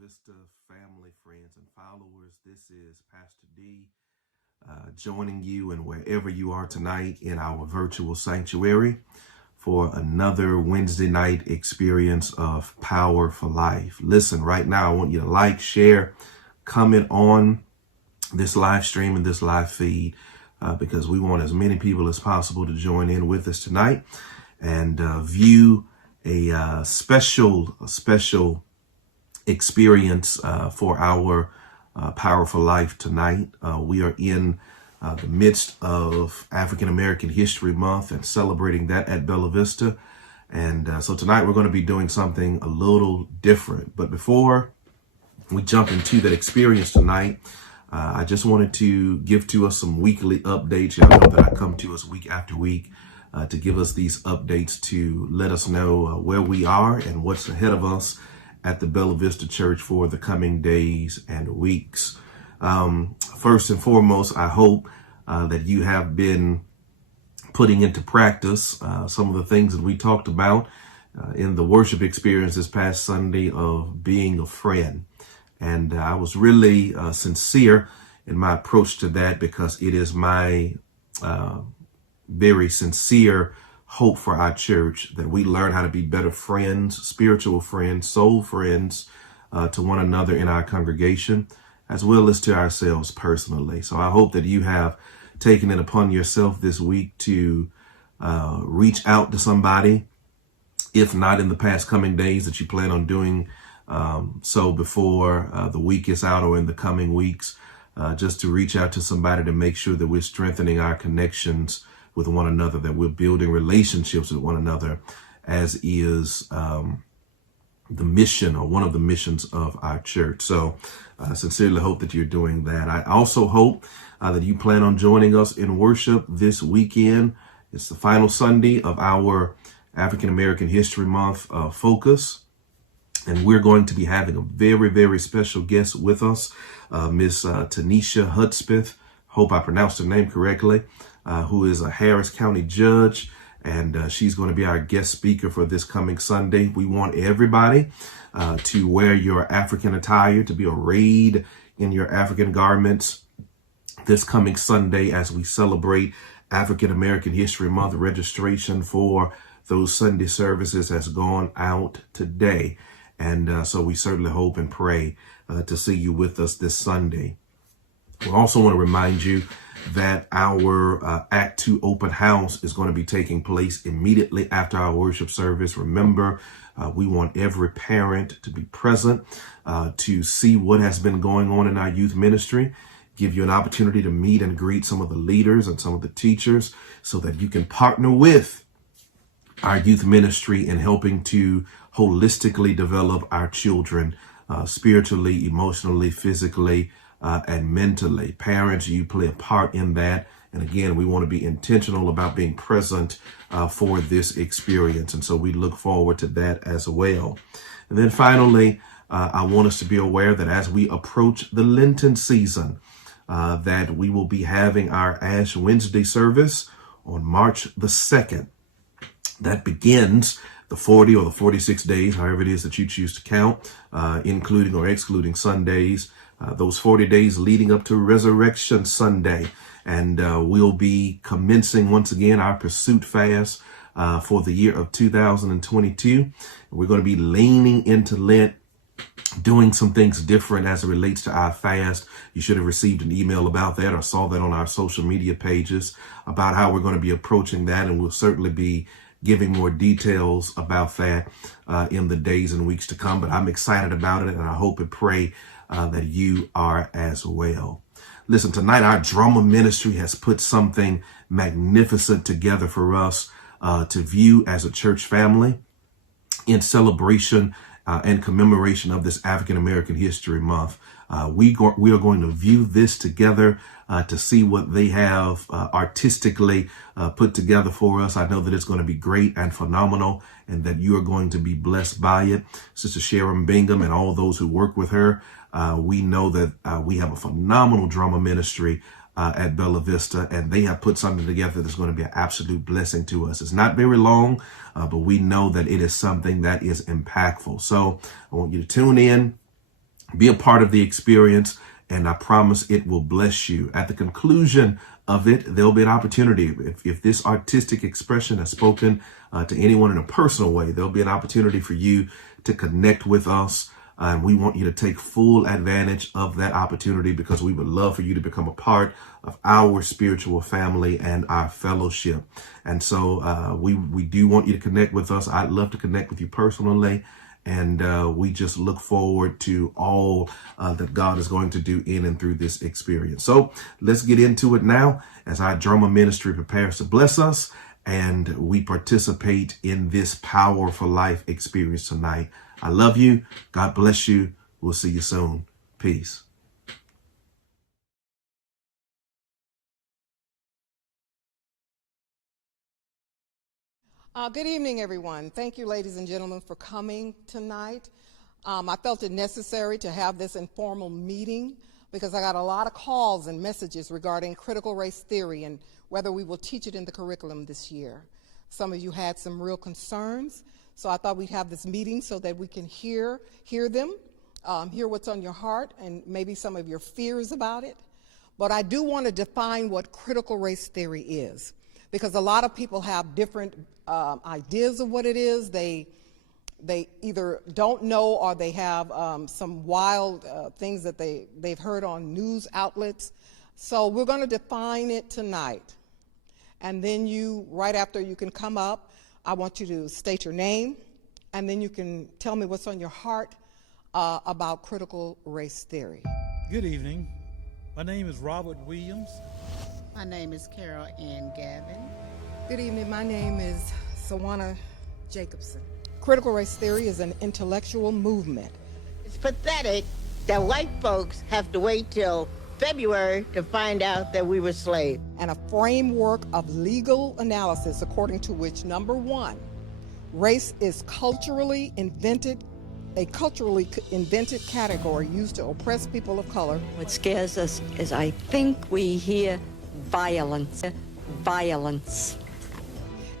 Vista family, friends, and followers. This is Pastor D joining you and wherever you are tonight in our virtual sanctuary for another Wednesday night experience of Power for Life. Listen, right now, I want you to like, share, comment on this live stream and this live feed because we want as many people as possible to join in with us tonight and view a special experience for our Power for Life tonight. We are in the midst of African American History Month and celebrating that at Bella Vista. And so tonight we're going to be doing something a little different. But before we jump into that experience tonight, I just wanted to give to us some weekly updates. Y'all know that I come to us week after week to give us these updates to let us know where we are and what's ahead of us at the Bella Vista Church for the coming days and weeks. First and foremost, I hope that you have been putting into practice some of the things that we talked about in the worship experience this past Sunday of being a friend. And I was really sincere in my approach to that because it is my very sincere hope for our church that we learn how to be better friends, spiritual friends, soul friends to one another in our congregation, as well as to ourselves personally. So I hope that you have taken it upon yourself this week to reach out to somebody, if not in the past coming days, that you plan on doing so before the week is out or in the coming weeks, just to reach out to somebody to make sure that we're strengthening our connections with one another, that we're building relationships with one another, as is the mission or one of the missions of our church. So I sincerely hope that you're doing that. I also hope that you plan on joining us in worship this weekend. It's the final Sunday of our African American History Month focus. And we're going to be having a very, very special guest with us, Miss Tanisha Hudspeth. Hope I pronounced her name correctly. Who is a Harris County judge, and she's going to be our guest speaker for this coming Sunday. We want everybody to wear your African attire, to be arrayed in your African garments this coming Sunday as we celebrate African American History Month. Registration for those Sunday services has gone out today, and so we certainly hope and pray to see you with us this Sunday. We also want to remind you that our Act 2 open house is going to be taking place immediately after our worship service. Remember, we want every parent to be present to see what has been going on in our youth ministry, give you an opportunity to meet and greet some of the leaders and some of the teachers so that you can partner with our youth ministry in helping to holistically develop our children spiritually, emotionally, physically, and mentally. Parents, you play a part in that. And again, we want to be intentional about being present for this experience. And so we look forward to that as well. And then finally, I want us to be aware that as we approach the Lenten season, that we will be having our Ash Wednesday service on March the 2nd. That begins the 40 or the 46 days, however it is that you choose to count, including or excluding Sundays. Those 40 days leading up to Resurrection Sunday. And we'll be commencing once again our pursuit fast for the year of 2022. We're going to be leaning into Lent, doing some things different as it relates to our fast. You should have received an email about that or saw that on our social media pages about how we're going to be approaching that. And we'll certainly be giving more details about that in the days and weeks to come. But I'm excited about it, and I hope and pray that you are as well. Listen, tonight our drama ministry has put something magnificent together for us to view as a church family in celebration and commemoration of this African American History Month. We are going to view this together to see what they have artistically put together for us. I know that it's going to be great and phenomenal, and that you are going to be blessed by it. Sister Sharon Bingham and all those who work with her, we know that we have a phenomenal drama ministry at Bella Vista, and they have put something together that's going to be an absolute blessing to us. It's not very long, but we know that it is something that is impactful. So I want you to tune in Be a part of the experience, and I promise it will bless you. At the conclusion of it, there'll be an opportunity. If this artistic expression has spoken to anyone in a personal way, there'll be an opportunity for you to connect with us. And we want you to take full advantage of that opportunity, because we would love for you to become a part of our spiritual family and our fellowship. And so we do want you to connect with us. I'd love to connect with you personally. And we just look forward to all that God is going to do in and through this experience. So let's get into it now as our drama ministry prepares to bless us and we participate in this Power for Life experience tonight. I love you. God bless you. We'll see you soon. Peace. Good evening, everyone. Thank you, ladies and gentlemen, for coming tonight. I felt it necessary to have this informal meeting because I got a lot of calls and messages regarding critical race theory and whether we will teach it in the curriculum this year. Some of you had some real concerns, so I thought we'd have this meeting so that we can hear them, hear what's on your heart and maybe some of your fears about it. But I do want to define what critical race theory is, because a lot of people have different ideas of what it is. They either don't know or they have some wild things that they've heard on news outlets. So we're going to define it tonight. And then you, right after, you can come up. I want you to state your name, and then you can tell me what's on your heart about critical race theory. Good evening. My name is Robert Williams. My name is Carol Ann Gavin. Good evening. My name is Sawana Jacobson. Critical race theory is an intellectual movement. It's pathetic that white folks have to wait till February to find out that we were slaves. And a framework of legal analysis according to which, number one, race is a culturally invented category used to oppress people of color. What scares us is I think we hear violence.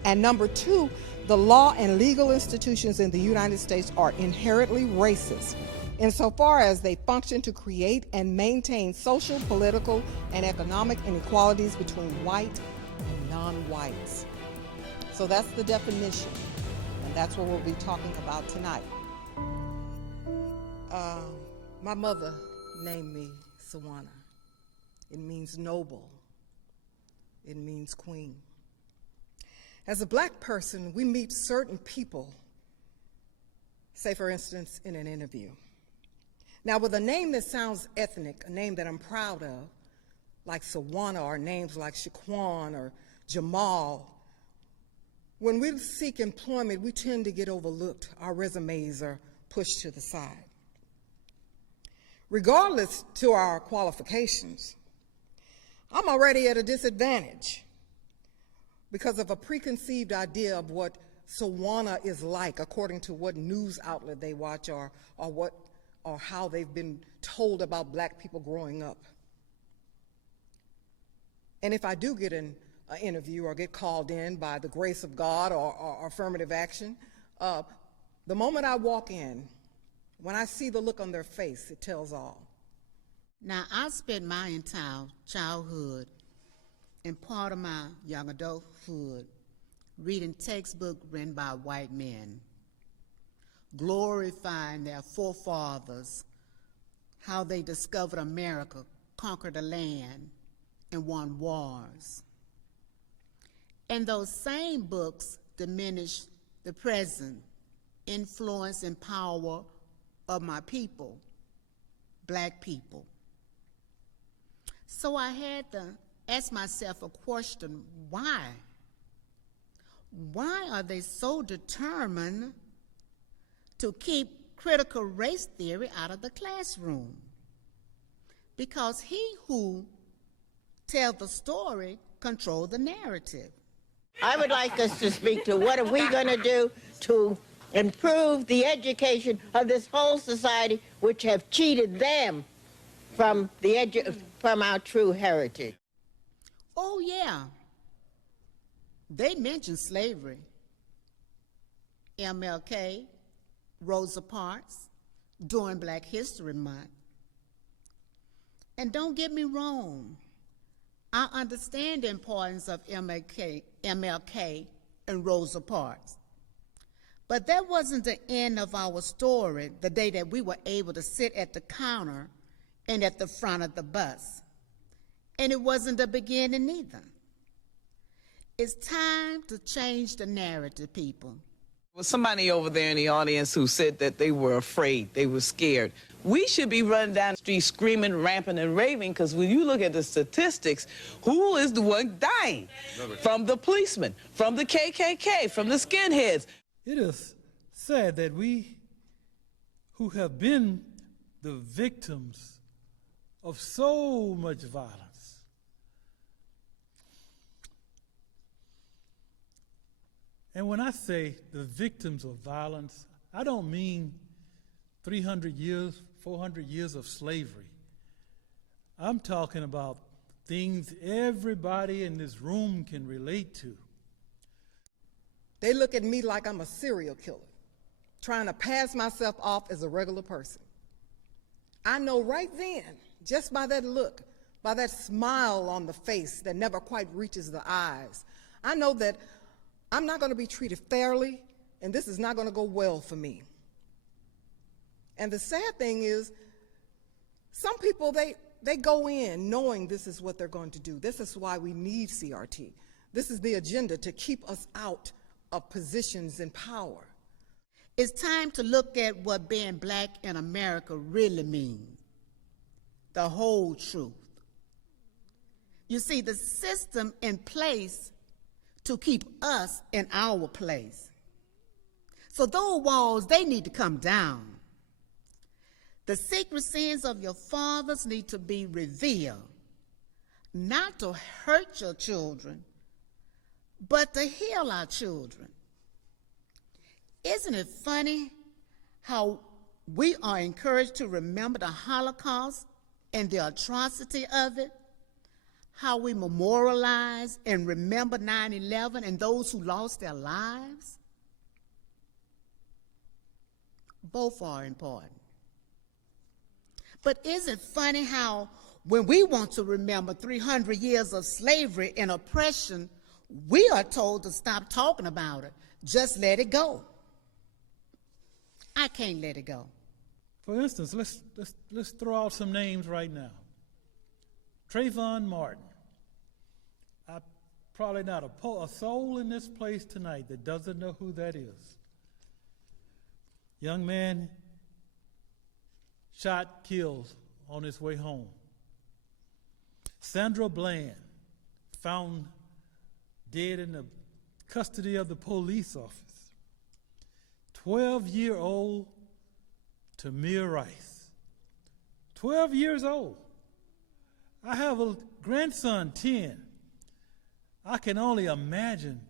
And number two, the law and legal institutions in the United States are inherently racist insofar as they function to create and maintain social, political, and economic inequalities between white and non-whites. So that's the definition, and that's what we'll be talking about tonight. My mother named me Sawana. It means noble. It means queen. As a black person, we meet certain people, say for instance, in an interview. Now with a name that sounds ethnic, a name that I'm proud of, like Sawana, or names like Shaquan or Jamal, when we seek employment, we tend to get overlooked. Our resumes are pushed to the side. Regardless to our qualifications, I'm already at a disadvantage because of a preconceived idea of what Sawana is like according to what news outlet they watch or how they've been told about black people growing up. And if I do get an interview or get called in by the grace of God or affirmative action, the moment I walk in, when I see the look on their face, it tells all. Now, I spent my entire childhood and part of my young adulthood reading textbooks written by white men, glorifying their forefathers, how they discovered America, conquered the land, and won wars. And those same books diminish the present influence and power of my people, black people. So I had to ask myself a question: why? Why are they so determined to keep critical race theory out of the classroom? Because he who tells the story controls the narrative. I would like us to speak to what are we going to do to improve the education of this whole society, which have cheated them from from our true heritage. Oh, yeah. They mentioned slavery. MLK, Rosa Parks, during Black History Month. And don't get me wrong, I understand the importance of MLK and Rosa Parks. But that wasn't the end of our story the day that we were able to sit at the counter and at the front of the bus. And it wasn't the beginning either. It's time to change the narrative, people. Was somebody over there in the audience who said that they were afraid, they were scared. We should be running down the street screaming, ramping, and raving, because when you look at the statistics, who is the one dying? From the policemen, from the KKK, from the skinheads. It is sad that we who have been the victims of so much violence and when I say the victims of violence, I don't mean 300 years, 400 years of slavery. I'm talking about things everybody in this room can relate to. They look at me like I'm a serial killer, trying to pass myself off as a regular person. I know right then, just by that look, by that smile on the face that never quite reaches the eyes, I know that I'm not going to be treated fairly, and this is not going to go well for me. And the sad thing is, some people, they go in knowing this is what they're going to do. This is why we need CRT. This is the agenda to keep us out of positions in power. It's time to look at what being Black in America really means, the whole truth. You see, the system in place to keep us in our place. So those walls, they need to come down. The secret sins of your fathers need to be revealed, not to hurt your children, but to heal our children. Isn't it funny how we are encouraged to remember the Holocaust and the atrocity of it? How we memorialize and remember 9/11 and those who lost their lives? Both are important. But isn't it funny how when we want to remember 300 years of slavery and oppression, we are told to stop talking about it. Just let it go. I can't let it go. For instance, let's throw out some names right now. Trayvon Martin. Probably not a soul in this place tonight that doesn't know who that is. Young man shot, killed on his way home. Sandra Bland, found dead in the custody of the police office. 12-year-old Tamir Rice. 12 years old. I have a grandson, 10. I can only imagine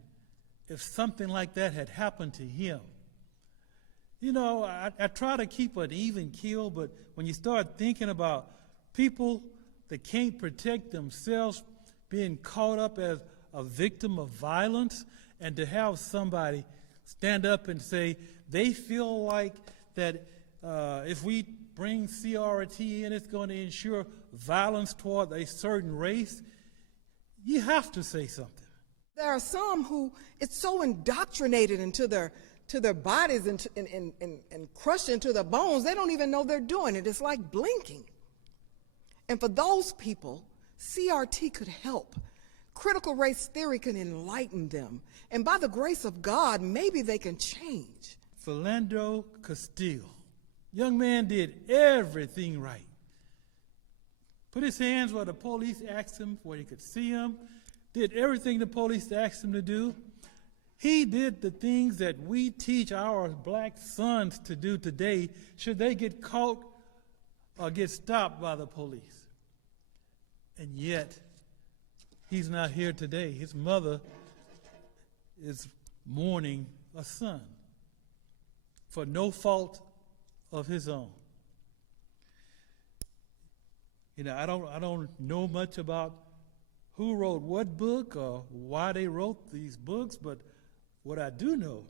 if something like that had happened to him. You know, I try to keep an even keel, but when you start thinking about people that can't protect themselves being caught up as a victim of violence, and to have somebody stand up and say they feel like that if we bring CRT in, it's going to ensure violence toward a certain race, you have to say something. There are some who it's so indoctrinated into their bodies and crushed into their bones, they don't even know they're doing it. It's like blinking. And for those people, CRT could help. Critical race theory can enlighten them. And by the grace of God, maybe they can change. Philando Castile. Young man did everything right. Put his hands where the police asked him, where he could see him, did everything the police asked him to do. He did the things that we teach our black sons to do today should they get caught or get stopped by the police. And yet, he's not here today. His mother is mourning a son for no fault of his own. You know, I don't know much about who wrote what book or why they wrote these books, but what I do know,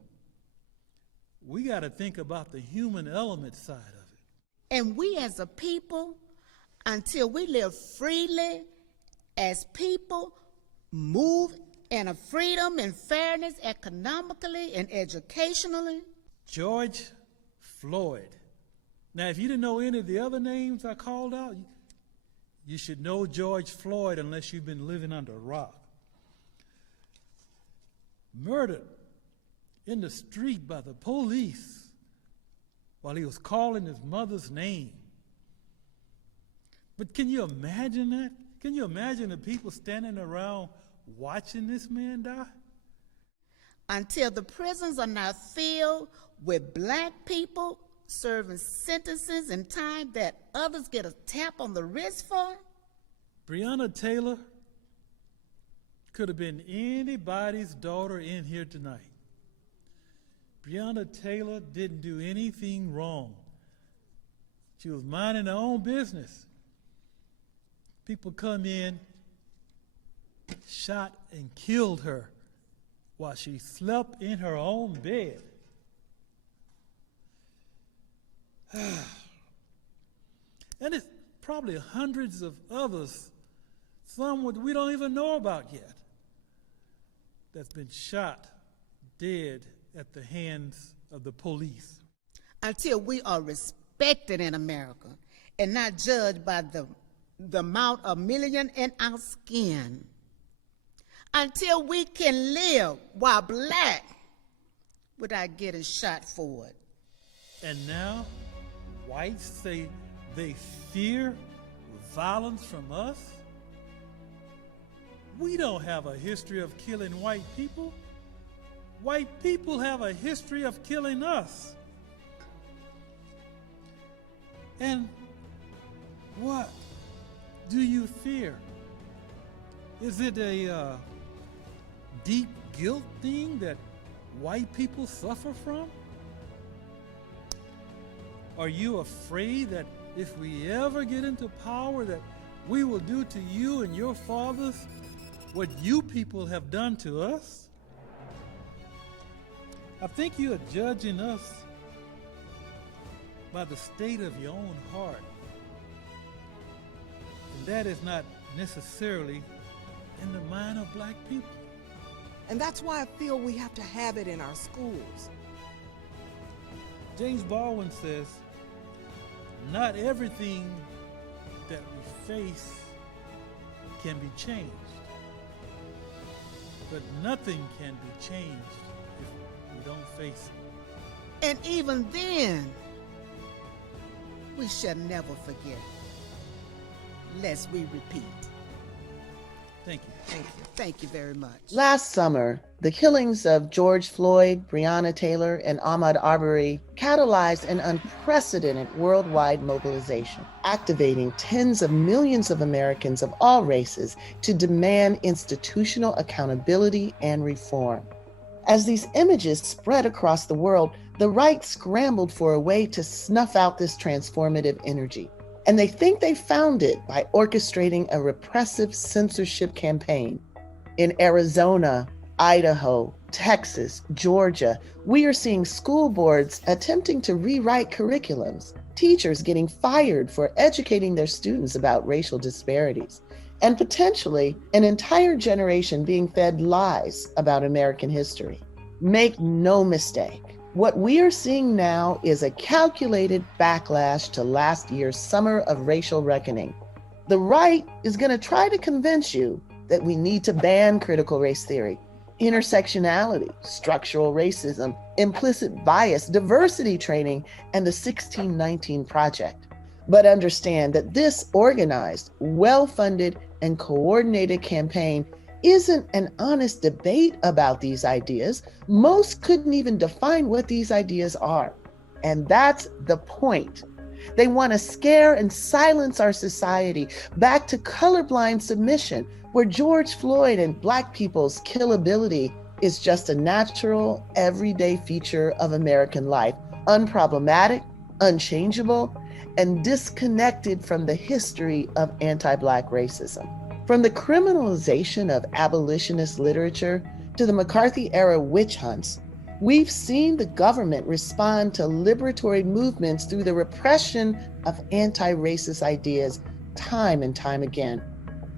we got to think about the human element side of it. And we as a people, until we live freely as people, move in a freedom and fairness economically and educationally. George Floyd. Now, if you didn't know any of the other names I called out, you should know George Floyd unless you've been living under a rock. Murdered in the street by the police while he was calling his mother's name. But can you imagine that? Can you imagine the people standing around watching this man die? Until the prisons are not filled with black people serving sentences and time that others get a tap on the wrist for? Breonna Taylor could have been anybody's daughter in here tonight. Breonna Taylor didn't do anything wrong. She was minding her own business. People come in, shot and killed her while she slept in her own bed. And it's probably hundreds of others, some we don't even know about yet, that's been shot dead at the hands of the police. Until we are respected in America and not judged by the amount of melanin in our skin. Until we can live while black without getting shot for it. And now, whites say they fear violence from us? We don't have a history of killing white people. White people have a history of killing us. And what do you fear? Is it a deep guilt thing that white people suffer from? Are you afraid that if we ever get into power that we will do to you and your fathers what you people have done to us? I think you are judging us by the state of your own heart. And that is not necessarily in the mind of black people. And that's why I feel we have to have it in our schools. James Baldwin says, not everything that we face can be changed, but nothing can be changed if we don't face it. And even then, we shall never forget, lest we repeat. Thank you. Thank you. Thank you very much. Last summer, the killings of George Floyd, Breonna Taylor, and Ahmaud Arbery catalyzed an unprecedented worldwide mobilization, activating tens of millions of Americans of all races to demand institutional accountability and reform. As these images spread across the world, the right scrambled for a way to snuff out this transformative energy. And they think they found it by orchestrating a repressive censorship campaign. In Arizona, Idaho, Texas, Georgia, we are seeing school boards attempting to rewrite curriculums, teachers getting fired for educating their students about racial disparities, and potentially an entire generation being fed lies about American history. Make no mistake. What we are seeing now is a calculated backlash to last year's summer of racial reckoning. The right is going to try to convince you that we need to ban critical race theory, intersectionality, structural racism, implicit bias, diversity training, and the 1619 Project. But understand that this organized, well-funded, and coordinated campaign isn't an honest debate about these ideas. Most couldn't even define what these ideas are. And that's the point. They want to scare and silence our society back to colorblind submission, where George Floyd and Black people's killability is just a natural, everyday feature of American life, unproblematic, unchangeable, and disconnected from the history of anti-Black racism. From the criminalization of abolitionist literature to the McCarthy-era witch hunts, We've seen the government respond to liberatory movements through the repression of anti-racist ideas time and time again.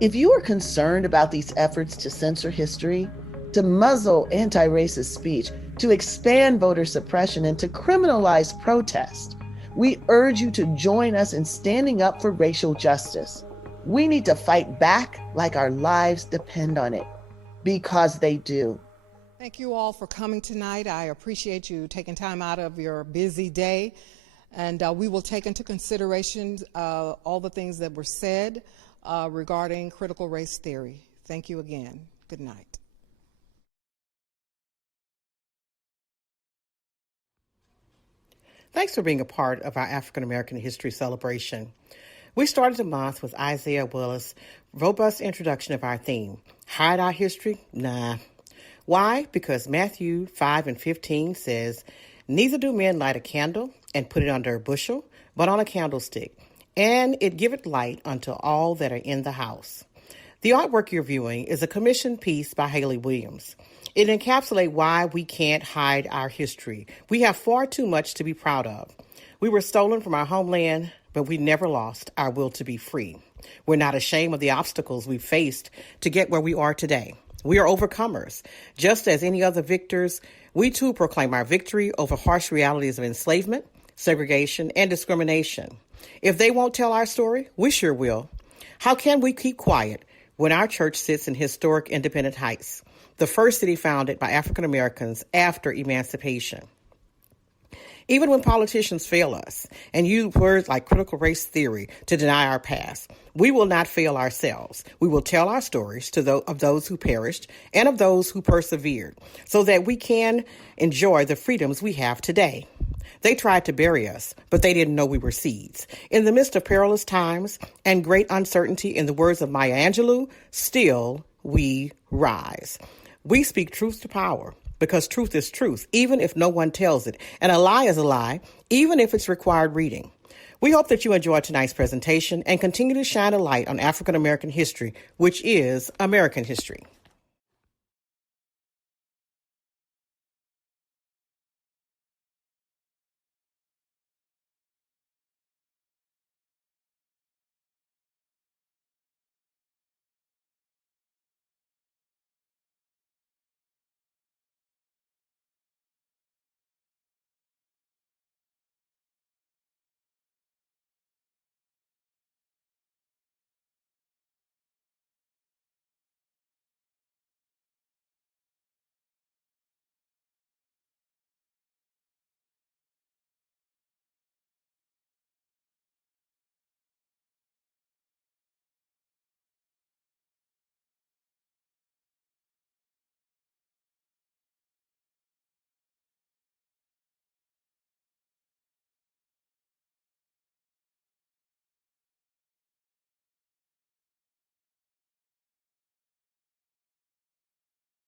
If you are concerned about these efforts to censor history, to muzzle anti-racist speech, to expand voter suppression, and to criminalize protest, we urge you to join us in standing up for racial justice. We need to fight back like our lives depend on it, because they do. Thank you all for coming tonight. I appreciate you taking time out of your busy day, and we will take into consideration all the things that were said regarding critical race theory. Thank you again. Good night. Thanks for being a part of our African American History celebration. We started the month with Isaiah Willis' robust introduction of our theme, Hide Our History? Nah. Why? Because Matthew 5:15 says, "Neither do men light a candle and put it under a bushel, but on a candlestick, and it giveth light unto all that are in the house." The artwork you're viewing is a commissioned piece by Haley Williams. It encapsulates why we can't hide our history. We have far too much to be proud of. We were stolen from our homeland, but we never lost our will to be free. We're not ashamed of the obstacles we faced to get where we are today. We are overcomers. Just as any other victors, we too proclaim our victory over harsh realities of enslavement, segregation, and discrimination. If they won't tell our story, we sure will. How can we keep quiet when our church sits in historic Independent Heights, the first city founded by African Americans after emancipation? Even when politicians fail us and use words like critical race theory to deny our past, we will not fail ourselves. We will tell our stories of those who perished and of those who persevered so that we can enjoy the freedoms we have today. They tried to bury us, but they didn't know we were seeds. In the midst of perilous times and great uncertainty, in the words of Maya Angelou, still we rise. We speak truth to power, because truth is truth, even if no one tells it. And a lie is a lie, even if it's required reading. We hope that you enjoyed tonight's presentation and continue to shine a light on African American history, which is American history.